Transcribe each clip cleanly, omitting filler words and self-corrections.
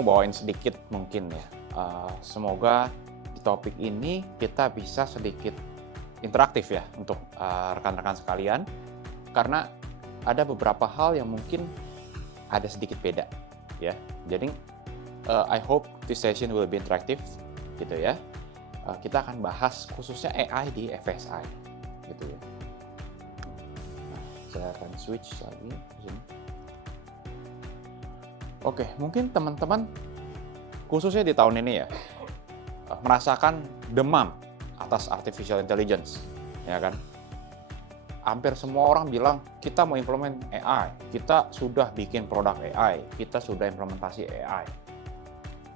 aku bawain sedikit mungkin ya. Semoga di topik ini kita bisa sedikit interaktif ya untuk rekan-rekan sekalian, karena ada beberapa hal yang mungkin ada sedikit beda ya. Jadi I hope this session will be interactive gitu ya. Kita akan bahas khususnya AI di FSI gitu ya. Nah, saya akan switch lagi ke sini. Oke, mungkin teman-teman khususnya di tahun ini ya merasakan demam atas artificial intelligence, ya kan? Hampir semua orang bilang kita mau implement AI, kita sudah bikin produk AI, kita sudah implementasi AI.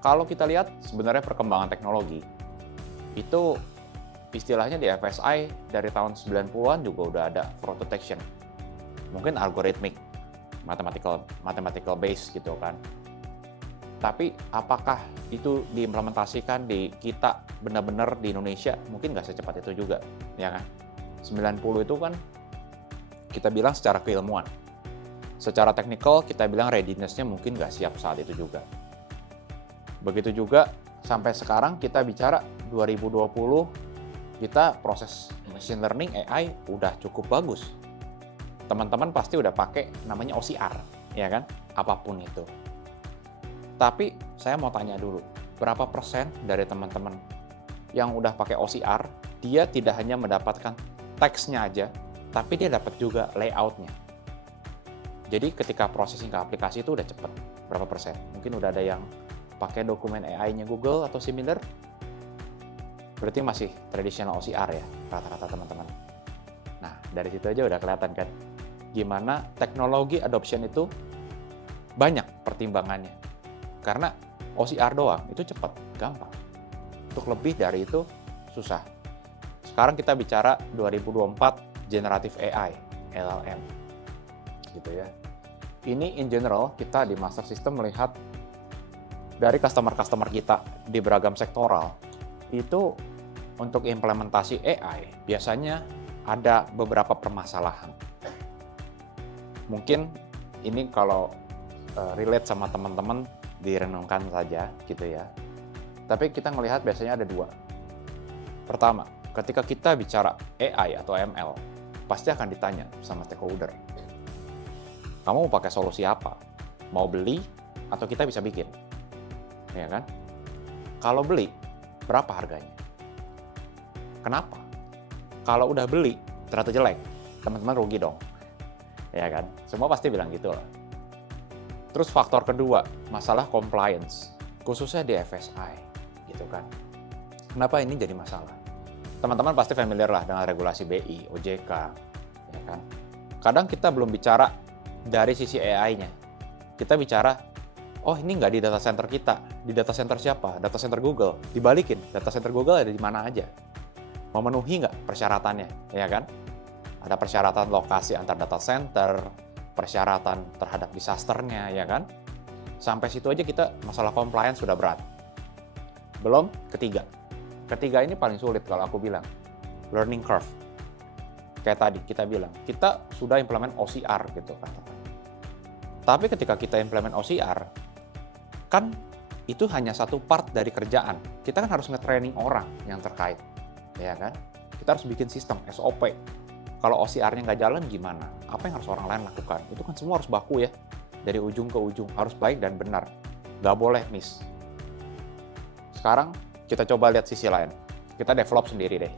Kalau kita lihat sebenarnya perkembangan teknologi itu istilahnya di FSI dari tahun 90-an juga udah ada fraud detection. Mungkin algoritmik, mathematical base gitu kan. Tapi apakah itu diimplementasikan di kita benar-benar di Indonesia? Mungkin nggak secepat itu juga, ya kan? 90 itu kan kita bilang secara keilmuan. Secara teknikal kita bilang readiness-nya mungkin nggak siap saat itu juga. Begitu juga sampai sekarang kita bicara 2020, kita proses machine learning AI udah cukup bagus. Teman-teman pasti udah pakai namanya OCR, ya kan? Apapun itu. Tapi saya mau tanya dulu, berapa persen dari teman-teman yang udah pakai OCR, dia tidak hanya mendapatkan teksnya aja, tapi dia dapat juga layout-nya. Jadi ketika processing ke aplikasi itu udah cepet. Berapa persen? Mungkin udah ada yang pakai dokumen AI-nya Google atau similar. Berarti masih traditional OCR ya, rata-rata teman-teman. Nah, dari situ aja udah kelihatan kan, gimana teknologi adoption itu banyak pertimbangannya. Karena OCR doang itu cepat, gampang. Untuk lebih dari itu susah. Sekarang kita bicara 2024 generative AI, LLM. Gitu ya. Ini in general kita di Master System melihat dari customer-customer kita di beragam sektoral itu untuk implementasi AI biasanya ada beberapa permasalahan. Mungkin ini kalau relate sama teman-teman direnungkan saja gitu ya. Tapi kita melihat biasanya ada dua. Pertama, ketika kita bicara AI atau ML, pasti akan ditanya sama stakeholder. Kamu mau pakai solusi apa? Mau beli atau kita bisa bikin? Ya kan? Kalau beli, berapa harganya? Kenapa? Kalau udah beli, ternyata jelek, teman-teman rugi dong. Ya kan? Semua pasti bilang gitu lah. Terus faktor kedua, masalah compliance, khususnya di FSI, gitu kan. Kenapa ini jadi masalah? Teman-teman pasti familiar lah dengan regulasi BI, OJK, ya kan. Kadang kita belum bicara dari sisi AI-nya. Kita bicara, oh ini nggak di data center kita, di data center siapa? Data center Google. Dibalikin, data center Google ada di mana aja. Memenuhi nggak persyaratannya, ya kan? Ada persyaratan lokasi antar data center, persyaratan terhadap disasternya, ya kan? Sampai situ aja kita masalah compliance sudah berat. Belum ketiga. Ketiga ini paling sulit kalau aku bilang. Learning curve. Kayak tadi kita bilang, kita sudah implement OCR gitu kan. Tapi ketika kita implement OCR, kan itu hanya satu part dari kerjaan. Kita kan harus nge-training orang yang terkait, ya kan? Kita harus bikin sistem, SOP. Kalau OCR-nya nggak jalan gimana? Apa yang harus orang lain lakukan? Itu kan semua harus baku ya. Dari ujung ke ujung, harus baik dan benar. Nggak boleh miss. Sekarang kita coba lihat sisi lain. Kita develop sendiri deh.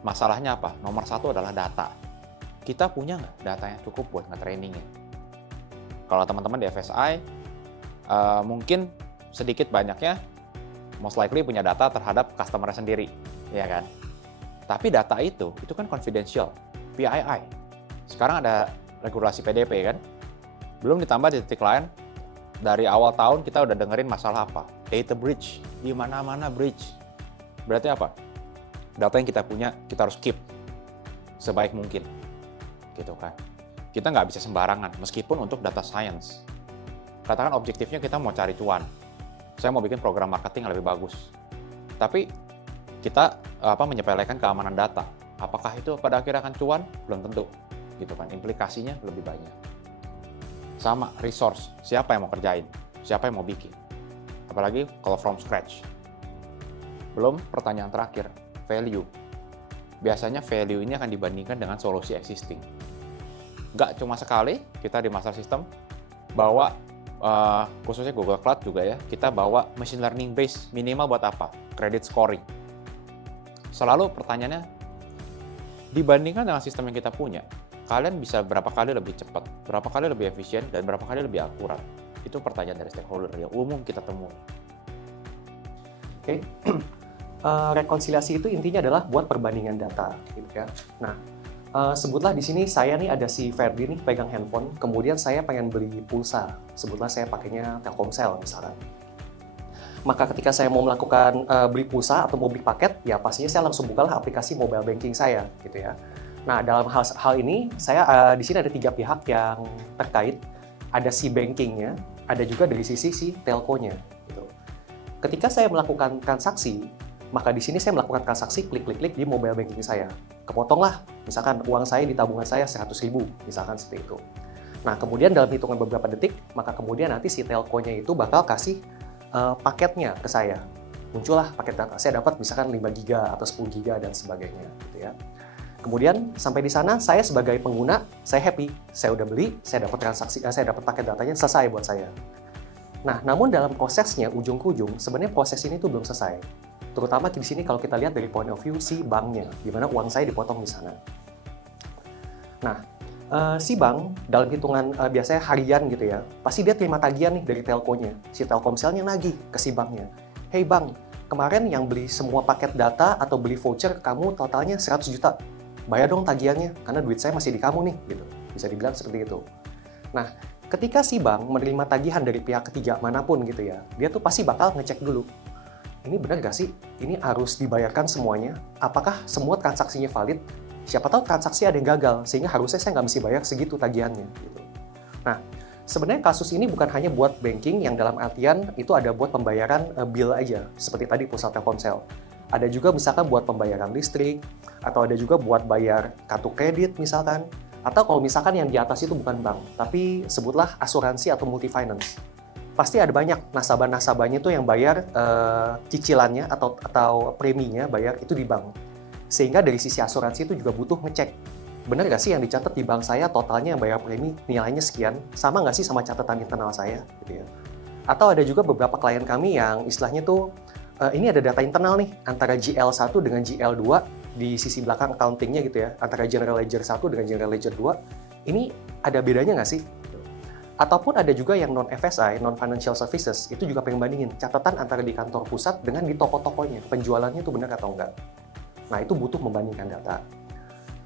Masalahnya apa? Nomor satu adalah data. Kita punya nggak data yang cukup buat nge-trainingnya? Kalau teman-teman di FSI, mungkin sedikit banyaknya most likely punya data terhadap customer sendiri, ya kan? Tapi data itu kan confidential, PII. Sekarang ada regulasi PDP kan? Belum ditambah di titik lain, dari awal tahun kita udah dengerin masalah apa? Data breach, di mana-mana breach. Berarti apa? Data yang kita punya, kita harus keep sebaik mungkin, gitu kan? Kita nggak bisa sembarangan, meskipun untuk data science. Katakan objektifnya kita mau cari cuan. Saya mau bikin program marketing yang lebih bagus. Tapi kita menyepelekan keamanan data. Apakah itu pada akhirnya akan cuan? Belum tentu, gitu kan? Implikasinya lebih banyak. Sama resource, siapa yang mau kerjain, siapa yang mau bikin. apalagi kalau from scratch. Belum pertanyaan terakhir, value. Biasanya value ini akan dibandingkan dengan solusi existing. Nggak cuma sekali kita di master system bawa, khususnya Google Cloud juga ya, kita bawa machine learning base minimal buat apa? Credit scoring. Selalu pertanyaannya, dibandingkan dengan sistem yang kita punya, kalian bisa berapa kali lebih cepat, berapa kali lebih efisien, dan berapa kali lebih akurat? Itu pertanyaan dari stakeholder yang umum kita temui. Oke. Rekonsiliasi itu intinya adalah buat perbandingan data, gitu ya. Nah, sebutlah di sini saya nih ada si Ferdi nih pegang handphone, kemudian saya pengen beli pulsa, sebutlah saya pakainya Telkomsel misalkan. Maka ketika saya mau melakukan beli pulsa atau mau beli paket, ya pastinya saya langsung bukalah aplikasi mobile banking saya, gitu ya. Nah, dalam hal ini saya di sini ada 3 pihak yang terkait, ada si bankingnya, ada juga dari sisi si telkonya. Gitu. Ketika saya melakukan transaksi, maka di sini saya melakukan transaksi klik di mobile banking saya. Kepotonglah, misalkan uang saya di tabungan saya 100.000, misalkan seperti itu. Nah, kemudian dalam hitungan beberapa detik, maka kemudian nanti si telkonya itu bakal kasih paketnya ke saya. Muncullah paket data, saya dapat misalkan 5 GB atau 10 GB dan sebagainya, gitu ya. Kemudian sampai di sana, saya sebagai pengguna, saya happy, saya udah beli, saya dapat transaksi, saya dapat paket datanya, selesai buat saya. Nah, namun dalam prosesnya, ujung ke ujung, sebenarnya proses ini tuh belum selesai. Terutama di sini kalau kita lihat dari point of view si banknya, di mana uang saya dipotong di sana. Nah, si bank dalam hitungan biasanya harian gitu ya, pasti dia terima tagihan nih dari telkonya. Si Telkomselnya nagih ke si banknya. Hey bang, kemarin yang beli semua paket data atau beli voucher kamu totalnya 100 juta. Bayar dong tagihannya, karena duit saya masih di kamu nih, gitu. Bisa dibilang seperti itu. Nah, ketika si bank menerima tagihan dari pihak ketiga manapun gitu ya, dia tuh pasti bakal ngecek dulu. Ini benar nggak sih? Ini harus dibayarkan semuanya? Apakah semua transaksinya valid? Siapa tahu transaksi ada yang gagal, sehingga harusnya saya nggak mesti bayar segitu tagihannya. Gitu. Nah, sebenarnya kasus ini bukan hanya buat banking yang dalam artian itu ada buat pembayaran bill aja, seperti tadi pulsa Telkomsel. Ada juga misalkan buat pembayaran listrik, atau ada juga buat bayar kartu kredit misalkan, atau kalau misalkan yang di atas itu bukan bank, tapi sebutlah asuransi atau multi finance. Pasti ada banyak nasabah-nasabahnya tuh yang bayar cicilannya atau preminya bayar itu di bank. Sehingga dari sisi asuransi itu juga butuh ngecek. Benar nggak sih yang dicatat di bank saya totalnya yang bayar premi nilainya sekian, sama nggak sih sama catatan internal saya? Gitu ya. Atau ada juga beberapa klien kami yang istilahnya tuh, ini ada data internal nih, antara GL1 dengan GL2 di sisi belakang accounting-nya gitu ya, antara General Ledger 1 dengan General Ledger 2, ini ada bedanya nggak sih? Ataupun ada juga yang non-FSI, non-financial services, itu juga pengen bandingin catatan antara di kantor pusat dengan di toko-tokonya, penjualannya itu benar atau enggak. Nah, itu butuh membandingkan data.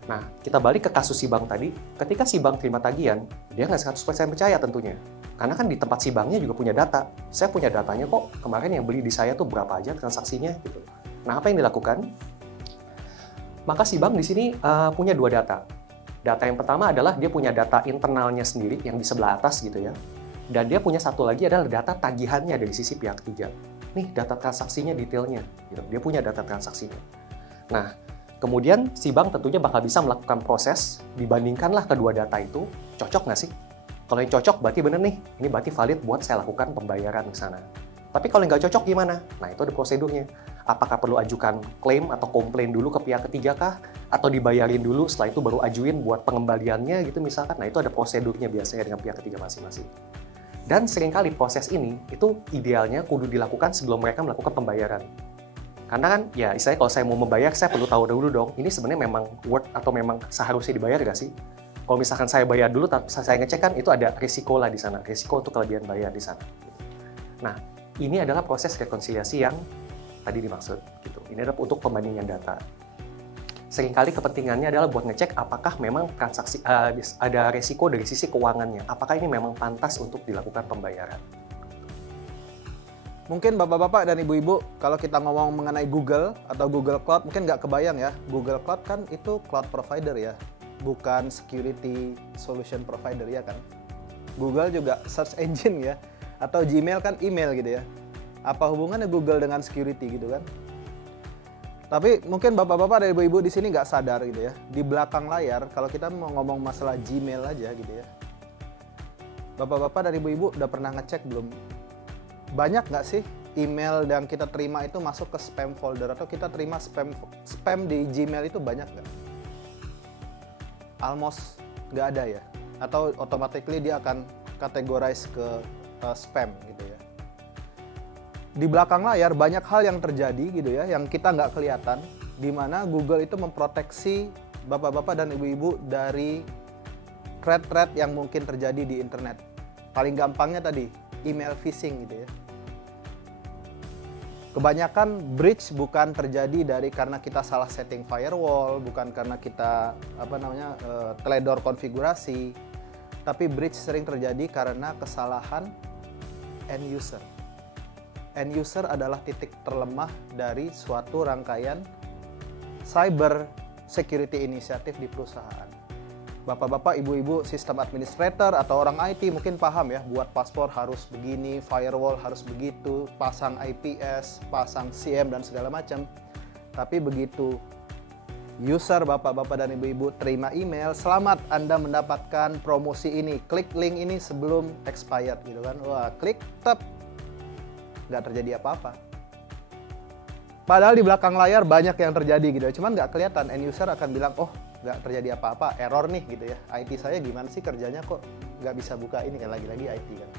Nah, kita balik ke kasus si bank tadi, ketika si bank terima tagihan, dia nggak 100% percaya tentunya. Karena kan di tempat si banknya juga punya data. Saya punya datanya kok, kemarin yang beli di saya tuh berapa aja transaksinya gitu. Nah, apa yang dilakukan? Maka si bank di sini punya 2 data. Data yang pertama adalah dia punya data internalnya sendiri yang di sebelah atas gitu ya. Dan dia punya satu lagi adalah data tagihannya dari sisi pihak ketiga. Nih data transaksinya detailnya. Gitu. Dia punya data transaksinya. Nah, kemudian si bank tentunya bakal bisa melakukan proses, dibandingkanlah kedua data itu, cocok nggak sih? Kalau yang cocok berarti bener nih, ini berarti valid buat saya lakukan pembayaran ke sana. Tapi kalau yang nggak cocok gimana? Nah, itu ada prosedurnya. Apakah perlu ajukan klaim atau komplain dulu ke pihak ketiga kah? Atau dibayarin dulu, setelah itu baru ajuin buat pengembaliannya gitu misalkan. Nah, itu ada prosedurnya biasanya dengan pihak ketiga masing-masing. Dan seringkali proses ini, itu idealnya kudu dilakukan sebelum mereka melakukan pembayaran. Karena kan, ya istilahnya kalau saya mau membayar, saya perlu tahu dulu dong, ini sebenarnya memang worth atau memang seharusnya dibayar nggak sih? Kalau misalkan saya bayar dulu, tapi saya ngecek kan, itu ada risiko lah di sana. Risiko untuk kelebihan bayar di sana. Nah, ini adalah proses rekonsiliasi yang tadi dimaksud. Gitu. Ini adalah untuk pembandingan data. Seringkali kepentingannya adalah buat ngecek apakah memang transaksi ada resiko dari sisi keuangannya. Apakah ini memang pantas untuk dilakukan pembayaran. Mungkin bapak-bapak dan ibu-ibu, kalau kita ngomong mengenai Google atau Google Cloud, mungkin nggak kebayang ya. Google Cloud kan itu cloud provider ya, bukan security solution provider ya kan. Google juga search engine ya, atau Gmail kan email gitu ya. Apa hubungannya Google dengan security gitu kan? Tapi mungkin bapak-bapak dan ibu-ibu di sini nggak sadar gitu ya. Di belakang layar, kalau kita mau ngomong masalah Gmail aja gitu ya. Bapak-bapak dan ibu-ibu udah pernah ngecek belum? Banyak nggak sih email yang kita terima itu masuk ke spam folder atau kita terima spam di Gmail itu banyak nggak? Almost nggak ada ya, atau automatically dia akan categorize ke spam gitu ya. Di belakang layar banyak hal yang terjadi gitu ya, yang kita nggak kelihatan, di mana Google itu memproteksi bapak-bapak dan ibu-ibu dari threat-threat yang mungkin terjadi di internet. Paling gampangnya tadi, email phishing gitu ya. Kebanyakan breach bukan terjadi karena kita salah setting firewall, bukan karena kita teledor konfigurasi, tapi breach sering terjadi karena kesalahan end user. End user adalah titik terlemah dari suatu rangkaian cyber security initiative di perusahaan. Bapak-bapak, ibu-ibu, sistem administrator atau orang IT mungkin paham ya, buat paspor harus begini, firewall harus begitu, pasang IPS, pasang CM dan segala macam. Tapi begitu user bapak-bapak dan ibu-ibu terima email, selamat Anda mendapatkan promosi ini, klik link ini sebelum expired gitu kan. Wah, klik tap, nggak terjadi apa-apa. Padahal di belakang layar banyak yang terjadi gitu, cuman nggak kelihatan. End user akan bilang, oh nggak terjadi apa-apa, error nih gitu ya. IT saya gimana sih kerjanya kok nggak bisa buka ini kan, lagi-lagi IT kan.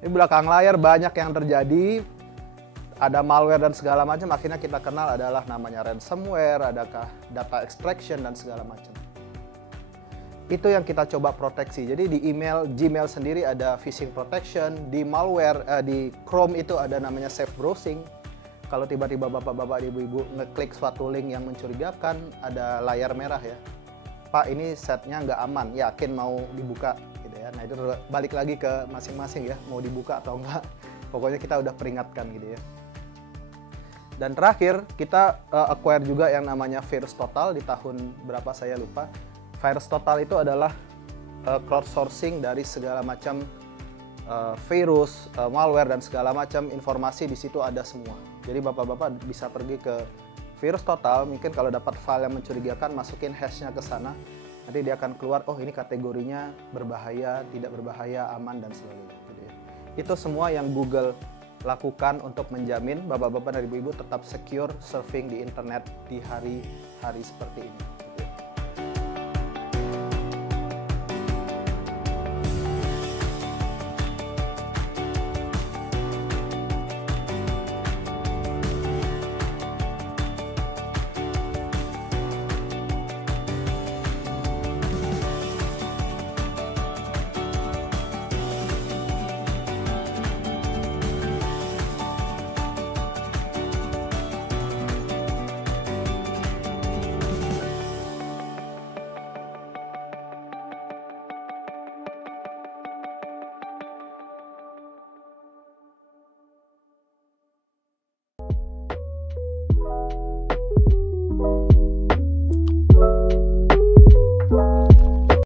Di belakang layar banyak yang terjadi, ada malware dan segala macam. Akhirnya kita kenal adalah namanya ransomware, adakah data extraction dan segala macam. Itu yang kita coba proteksi. Jadi di email Gmail sendiri ada phishing protection, di malware di Chrome itu ada namanya safe browsing. Kalau tiba-tiba bapak-bapak, ibu-ibu ngeklik suatu link yang mencurigakan, ada layar merah ya. Pak, ini setnya nggak aman, yakin mau dibuka gitu ya. Nah itu balik lagi ke masing-masing ya, mau dibuka atau enggak. Pokoknya kita udah peringatkan gitu ya. Dan terakhir, kita acquire juga yang namanya VirusTotal di tahun berapa saya lupa. VirusTotal itu adalah crowdsourcing dari segala macam virus, malware dan segala macam informasi di situ ada semua. Jadi bapak-bapak bisa pergi ke VirusTotal, mungkin kalau dapat file yang mencurigakan masukin hashnya ke sana, nanti dia akan keluar, oh ini kategorinya berbahaya, tidak berbahaya, aman dan sebagainya. Gitu ya. Itu semua yang Google lakukan untuk menjamin bapak-bapak dan ibu-ibu tetap secure surfing di internet di hari-hari seperti ini.